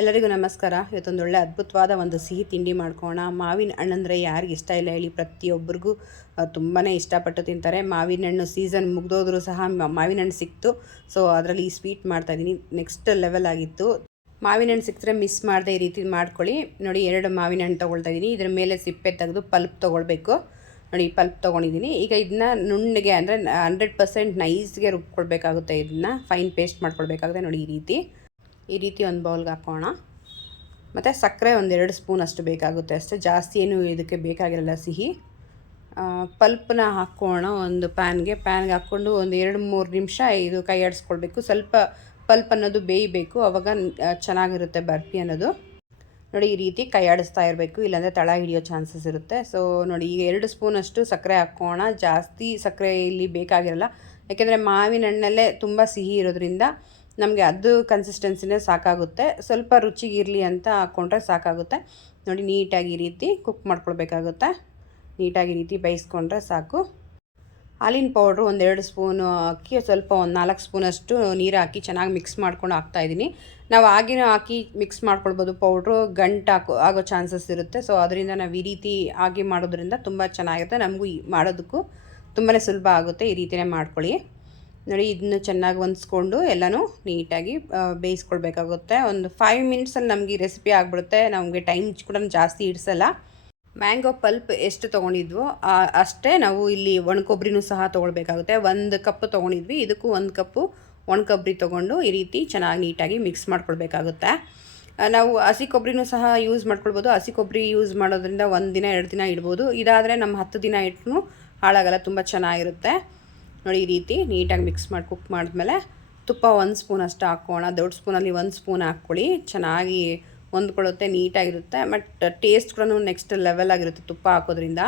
ಎಲ್ಲರಿಗೂ ನಮಸ್ಕಾರ. ಇವತ್ತೊಂದು ಒಳ್ಳೆ ಅದ್ಭುತವಾದ ಒಂದು ಸಿಹಿ ತಿಂಡಿ ಮಾಡ್ಕೋಣ. ಮಾವಿನ ಹಣ್ಣಂದರೆ ಯಾರಿಗೆ ಇಷ್ಟ ಇಲ್ಲ ಹೇಳಿ, ಪ್ರತಿಯೊಬ್ಬರಿಗೂ ತುಂಬಾ ಇಷ್ಟಪಟ್ಟು ತಿಂತಾರೆ. ಮಾವಿನ ಹಣ್ಣು ಸೀಸನ್ ಮುಗ್ದೋದ್ರೂ ಸಹ ಮಾವಿನ ಹಣ್ಣು ಸಿಕ್ತು. ಸೊ ಅದರಲ್ಲಿ ಈ ಸ್ವೀಟ್ ಮಾಡ್ತಾಯಿದ್ದೀನಿ. ನೆಕ್ಸ್ಟ್ ಲೆವೆಲ್ ಆಗಿತ್ತು. ಮಾವಿನ ಹಣ್ಣು ಸಿಕ್ಕಿದ್ರೆ ಮಿಸ್ ಮಾಡದೆ ಈ ರೀತಿ ಮಾಡ್ಕೊಳ್ಳಿ. ನೋಡಿ, 2 ಮಾವಿನ ಹಣ್ಣು ತೊಗೊಳ್ತಾ ಇದ್ದೀನಿ. ಇದ್ರ ಮೇಲೆ ಸಿಪ್ಪೆ ತೆಗೆದು ಪಲ್ಪ್ ತೊಗೊಳ್ಬೇಕು. ನೋಡಿ, ಪಲ್ಪ್ ತೊಗೊಂಡಿದ್ದೀನಿ. ಈಗ ಇದನ್ನ ನುಣ್ಣಗೆ ಅಂದರೆ 100% ನೈಸ್ಗೆ ರುಬ್ಕೊಳ್ಬೇಕಾಗುತ್ತೆ. ಇದನ್ನು ಫೈನ್ ಪೇಸ್ಟ್ ಮಾಡ್ಕೊಳ್ಬೇಕಾಗುತ್ತೆ. ನೋಡಿ, ಈ ರೀತಿ ಒಂದು ಬೌಲ್ಗೆ ಹಾಕೋಣ. ಮತ್ತು ಸಕ್ಕರೆ ಒಂದು 2 ಸ್ಪೂನ್ ಅಷ್ಟು ಬೇಕಾಗುತ್ತೆ ಅಷ್ಟೇ, ಜಾಸ್ತಿ ಏನು ಇದಕ್ಕೆ ಬೇಕಾಗಿರಲ್ಲ ಸಿಹಿ. ಪಲ್ಪನ್ನ ಹಾಕೋಣ ಒಂದು ಪ್ಯಾನ್ಗೆ ಹಾಕ್ಕೊಂಡು ಒಂದು 2-3 ನಿಮಿಷ ಇದು ಕೈ ಆಡಿಸ್ಕೊಳ್ಬೇಕು. ಸ್ವಲ್ಪ ಪಲ್ಪ್ ಅನ್ನೋದು ಬೇಯಬೇಕು, ಆವಾಗ ಚೆನ್ನಾಗಿರುತ್ತೆ ಬರ್ಫಿ ಅನ್ನೋದು. ನೋಡಿ, ಈ ರೀತಿ ಕೈ ಆಡಿಸ್ತಾ ಇರಬೇಕು, ಇಲ್ಲಾಂದರೆ ತಳ ಹಿಡಿಯೋ ಚಾನ್ಸಸ್ ಇರುತ್ತೆ. ಸೊ ನೋಡಿ, ಈಗ 2 ಸ್ಪೂನಷ್ಟು ಸಕ್ಕರೆ ಹಾಕೋಣ. ಜಾಸ್ತಿ ಸಕ್ಕರೆ ಇಲ್ಲಿ ಬೇಕಾಗಿರಲ್ಲ, ಯಾಕೆಂದರೆ ಮಾವಿನ ಹಣ್ಣಲ್ಲೇ ತುಂಬ ಸಿಹಿ ಇರೋದ್ರಿಂದ ನಮಗೆ ಅದು ಕನ್ಸಿಸ್ಟೆನ್ಸಿನೇ ಸಾಕಾಗುತ್ತೆ. ಸ್ವಲ್ಪ ರುಚಿಗಿರಲಿ ಅಂತ ಹಾಕ್ಕೊಂಡ್ರೆ ಸಾಕಾಗುತ್ತೆ. ನೋಡಿ, ನೀಟಾಗಿ ಈ ರೀತಿ ಕುಕ್ ಮಾಡ್ಕೊಳ್ಬೇಕಾಗುತ್ತೆ. ನೀಟಾಗಿ ಈ ರೀತಿ ಬೇಯಿಸ್ಕೊಂಡ್ರೆ ಸಾಕು. ಹಾಲಿನ ಪೌಡ್ರು ಒಂದು 2 ಸ್ಪೂನು ಹಾಕಿ, ಸ್ವಲ್ಪ ಒಂದು 4 ಸ್ಪೂನಷ್ಟು ನೀರು ಹಾಕಿ ಚೆನ್ನಾಗಿ ಮಿಕ್ಸ್ ಮಾಡ್ಕೊಂಡು ಹಾಕ್ತಾಯಿದ್ದೀನಿ. ನಾವು ಆಗಿನ ಹಾಕಿ ಮಿಕ್ಸ್ ಮಾಡ್ಕೊಳ್ಬೋದು. ಪೌಡ್ರು ಗಂಟು ಆಗೋ ಚಾನ್ಸಸ್ ಇರುತ್ತೆ. ಸೊ ಅದರಿಂದ ನಾವು ಈ ರೀತಿ ಆಗಿ ಮಾಡೋದ್ರಿಂದ ತುಂಬ ಚೆನ್ನಾಗಿರುತ್ತೆ. ನಮಗೂ ಮಾಡೋದಕ್ಕೂ ತುಂಬಾ ಸುಲಭ ಆಗುತ್ತೆ. ಈ ರೀತಿಯೇ ಮಾಡ್ಕೊಳ್ಳಿ. ನೋಡಿ, ಇದನ್ನು ಚೆನ್ನಾಗಿ ಹೊಂದಿಸ್ಕೊಂಡು ಎಲ್ಲನೂ ನೀಟಾಗಿ ಬೇಯಿಸ್ಕೊಳ್ಬೇಕಾಗುತ್ತೆ. ಒಂದು 5 ಮಿನಿಟ್ಸಲ್ಲಿ ನಮಗೆ ಈ ರೆಸಿಪಿ ಆಗಿಬಿಡುತ್ತೆ. ನಮಗೆ ಟೈಮ್ ಕೂಡ ಜಾಸ್ತಿ ಇಡಿಸಲ್ಲ. ಮ್ಯಾಂಗೋ ಪಲ್ಪ್ ಎಷ್ಟು ತೊಗೊಂಡಿದ್ವೋ ಅಷ್ಟೇ ನಾವು ಇಲ್ಲಿ ಒಣಕೊಬ್ಬರಿನೂ ಸಹ ತೊಗೊಳ್ಬೇಕಾಗುತ್ತೆ. 1 ಕಪ್ ತೊಗೊಂಡಿದ್ವಿ, ಇದಕ್ಕೂ 1 ಕಪ್ಪು ಒಣಕೊಬ್ಬರಿ ತೊಗೊಂಡು ಈ ರೀತಿ ಚೆನ್ನಾಗಿ ನೀಟಾಗಿ ಮಿಕ್ಸ್ ಮಾಡ್ಕೊಳ್ಬೇಕಾಗುತ್ತೆ. ನಾವು ಹಸಿ ಕೊಬ್ಬರಿನೂ ಸಹ ಯೂಸ್ ಮಾಡ್ಕೊಳ್ಬೋದು. ಹಸಿ ಕೊಬ್ಬರಿ ಯೂಸ್ ಮಾಡೋದ್ರಿಂದ 1 ದಿನ 2 ದಿನ ಇಡ್ಬೋದು. ಇದಾದರೆ ನಮ್ಮ 10 ದಿನ ಇಟ್ಟರೂ ಹಾಳಾಗಲ್ಲ, ತುಂಬ ಚೆನ್ನಾಗಿರುತ್ತೆ. ನೋಡಿ, ಈ ರೀತಿ ನೀಟಾಗಿ ಮಿಕ್ಸ್ ಮಾಡಿ ಕುಕ್ ಮಾಡಿದ್ಮೇಲೆ ತುಪ್ಪ 1 ಸ್ಪೂನ್ ಅಷ್ಟು ಹಾಕೋಣ. ದೊಡ್ಡ ಸ್ಪೂನಲ್ಲಿ 1 ಸ್ಪೂನ್ ಹಾಕ್ಕೊಳ್ಳಿ, ಚೆನ್ನಾಗಿ ಹೊಂದ್ಕೊಳ್ಳುತ್ತೆ, ನೀಟಾಗಿರುತ್ತೆ. ಬಟ್ ಟೇಸ್ಟ್ ಕೂಡ ನೆಕ್ಸ್ಟ್ ಲೆವೆಲ್ ಆಗಿರುತ್ತೆ ತುಪ್ಪ ಹಾಕೋದ್ರಿಂದ.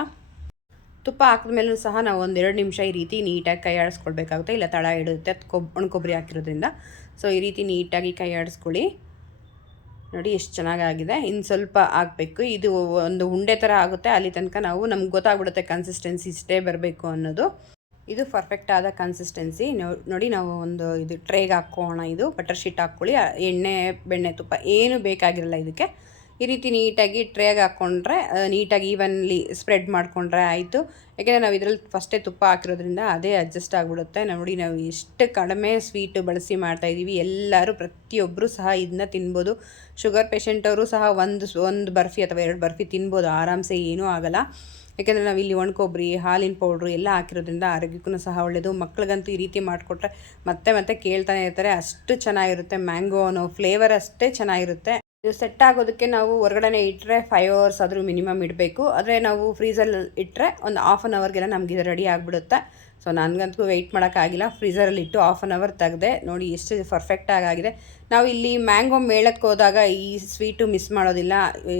ತುಪ್ಪ ಹಾಕಿದ್ಮೇಲೂ ಸಹ ನಾವು 1-2 ನಿಮಿಷ ಈ ರೀತಿ ನೀಟಾಗಿ ಕೈ ಆಡಿಸ್ಕೊಳ್ಬೇಕಾಗುತ್ತೆ, ಇಲ್ಲ ತಳ ಇಡುತ್ತೆ ಒಣಕೊಬ್ಬರಿ ಹಾಕಿರೋದ್ರಿಂದ. ಸೊ ಈ ರೀತಿ ನೀಟಾಗಿ ಕೈ ಆಡಿಸ್ಕೊಳ್ಳಿ. ನೋಡಿ, ಎಷ್ಟು ಚೆನ್ನಾಗಾಗಿದೆ. ಇನ್ನು ಸ್ವಲ್ಪ ಹಾಕಬೇಕು. ಇದು ಒಂದು ಉಂಡೆ ಥರ ಆಗುತ್ತೆ. ಅಲ್ಲಿ ತನಕ ನಮ್ಗೆ ಗೊತ್ತಾಗ್ಬಿಡುತ್ತೆ ಕನ್ಸಿಸ್ಟೆನ್ಸಿ ಇಷ್ಟೇ ಬರಬೇಕು ಅನ್ನೋದು. ಇದು ಪರ್ಫೆಕ್ಟ್ ಆದ ಕನ್ಸಿಸ್ಟೆನ್ಸಿ. ನೋಡಿ, ನಾವು ಒಂದು ಇದು ಟ್ರೇಗೆ ಹಾಕೋಣ. ಇದು ಬಟರ್ ಶೀಟ್ ಹಾಕ್ಕೊಳ್ಳಿ. ಎಣ್ಣೆ, ಬೆಣ್ಣೆ, ತುಪ್ಪ ಏನು ಬೇಕಾಗಿರಲ್ಲ ಇದಕ್ಕೆ. ಈ ರೀತಿ ನೀಟಾಗಿ ಟ್ರೇಗೆ ಹಾಕ್ಕೊಂಡ್ರೆ ನೀಟಾಗಿ ಈವನ್ಲಿ ಸ್ಪ್ರೆಡ್ ಮಾಡಿಕೊಂಡ್ರೆ ಆಯಿತು. ಯಾಕೆಂದರೆ ನಾವು ಇದರಲ್ಲಿ ಫಸ್ಟೇ ತುಪ್ಪ ಹಾಕಿರೋದ್ರಿಂದ ಅದೇ ಅಡ್ಜಸ್ಟ್ ಆಗಿಬಿಡುತ್ತೆ. ನೋಡಿ, ನಾವು ಎಷ್ಟು ಕಡಿಮೆ ಸ್ವೀಟು ಬಳಸಿ ಮಾಡ್ತಾಯಿದ್ದೀವಿ. ಎಲ್ಲರೂ ಪ್ರತಿಯೊಬ್ಬರು ಸಹ ಇದನ್ನ ತಿನ್ಬೋದು. ಶುಗರ್ ಪೇಷಂಟವರು ಸಹ ಒಂದು ಬರ್ಫಿ ಅಥವಾ 2 ಬರ್ಫಿ ತಿನ್ಬೋದು ಆರಾಮ್ಸೆ, ಏನೂ ಆಗೋಲ್ಲ. ಯಾಕೆಂದರೆ ನಾವು ಇಲ್ಲಿ ಒಣಕೊಬ್ಬರಿ, ಹಾಲಿನ ಪೌಡ್ರು ಎಲ್ಲ ಹಾಕಿರೋದ್ರಿಂದ ಆರೋಗ್ಯಕ್ಕೂ ಸಹ ಒಳ್ಳೆಯದು. ಮಕ್ಳಿಗಂತೂ ಈ ರೀತಿ ಮಾಡಿಕೊಟ್ರೆ ಮತ್ತೆ ಕೇಳ್ತಾನೆ ಇರ್ತಾರೆ. ಅಷ್ಟು ಚೆನ್ನಾಗಿರುತ್ತೆ. ಮ್ಯಾಂಗೋ ಅನ್ನೋ ಫ್ಲೇವರ್ ಅಷ್ಟೇ ಚೆನ್ನಾಗಿರುತ್ತೆ. ಇದು ಸೆಟ್ ಆಗೋದಕ್ಕೆ ನಾವು ಹೊರಗಡೆ ಇಟ್ಟರೆ 5 hours ಆದರೂ ಮಿನಿಮಮ್ ಇಡಬೇಕು. ಆದರೆ ನಾವು ಫ್ರೀಸಲ್ಲಿ ಇಟ್ಟರೆ ಒಂದು 1/2 hourಗೆಲ್ಲ ನಮಗೆ ಇದು ರೆಡಿ ಆಗಿಬಿಡುತ್ತೆ. ಸೊ ನನಗಂತೂ ವೆಯ್ಟ್ ಮಾಡೋಕ್ಕಾಗಿಲ್ಲ. ಫ್ರೀಸರಲ್ಲಿ ಇಟ್ಟು 1/2 hour ತೆಗೆದೆ. ನೋಡಿ, ಎಷ್ಟು ಪರ್ಫೆಕ್ಟಾಗಿ ಆಗಿದೆ. ನಾವು ಇಲ್ಲಿ ಮ್ಯಾಂಗೋ ಮೇಳಕ್ಕೆ ಹೋದಾಗ ಈ ಸ್ವೀಟು ಮಿಸ್ ಮಾಡೋದಿಲ್ಲ.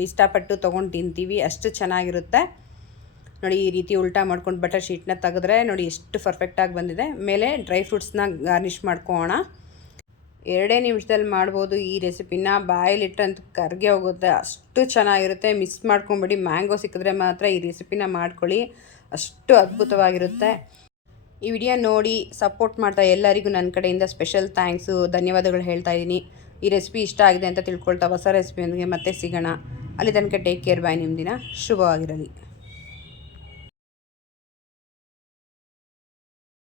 ಇಷ್ಟಪಟ್ಟು ತೊಗೊಂಡು ತಿಂತೀವಿ, ಅಷ್ಟು ಚೆನ್ನಾಗಿರುತ್ತೆ. ನೋಡಿ, ಈ ರೀತಿ ಉಲ್ಟಾ ಮಾಡ್ಕೊಂಡು ಬಟರ್ ಶೀಟ್ನ ತೆಗೆದ್ರೆ ನೋಡಿ ಎಷ್ಟು ಪರ್ಫೆಕ್ಟಾಗಿ ಬಂದಿದೆ. ಮೇಲೆ ಡ್ರೈ ಫ್ರೂಟ್ಸ್ನ ಗಾರ್ನಿಷ್ ಮಾಡ್ಕೋಣ. 2 ನಿಮಿಷದಲ್ಲಿ ಮಾಡ್ಬೋದು ಈ ರೆಸಿಪಿನ. ಬಾಯಲ್ಲಿಟ್ಟಂತೂ ಕರ್ಗೆ ಹೋಗುತ್ತೆ, ಅಷ್ಟು ಚೆನ್ನಾಗಿರುತ್ತೆ. ಮಿಸ್ ಮಾಡ್ಕೊಂಬಿಡಿ. ಮ್ಯಾಂಗೋ ಸಿಕ್ಕಿದ್ರೆ ಮಾತ್ರ ಈ ರೆಸಿಪಿನ ಮಾಡ್ಕೊಳ್ಳಿ, ಅಷ್ಟು ಅದ್ಭುತವಾಗಿರುತ್ತೆ. ಈ ವಿಡಿಯೋ ನೋಡಿ ಸಪೋರ್ಟ್ ಮಾಡ್ತಾ ಎಲ್ಲರಿಗೂ ನನ್ನ ಕಡೆಯಿಂದ ಸ್ಪೆಷಲ್ ಥ್ಯಾಂಕ್ಸು, ಧನ್ಯವಾದಗಳು ಹೇಳ್ತಾ ಇದ್ದೀನಿ. ಈ ರೆಸಿಪಿ ಇಷ್ಟ ಆಗಿದೆ ಅಂತ ತಿಳ್ಕೊಳ್ತಾ ಹೊಸ ರೆಸಿಪಿಯೊಂದಿಗೆ ಮತ್ತೆ ಸಿಗೋಣ. ಅಲ್ಲಿ ತನಕ ಟೇಕ್ ಕೇರ್, ಬಾಯ್. ನಿಮ್ಮ ದಿನ ಶುಭವಾಗಿರಲಿ.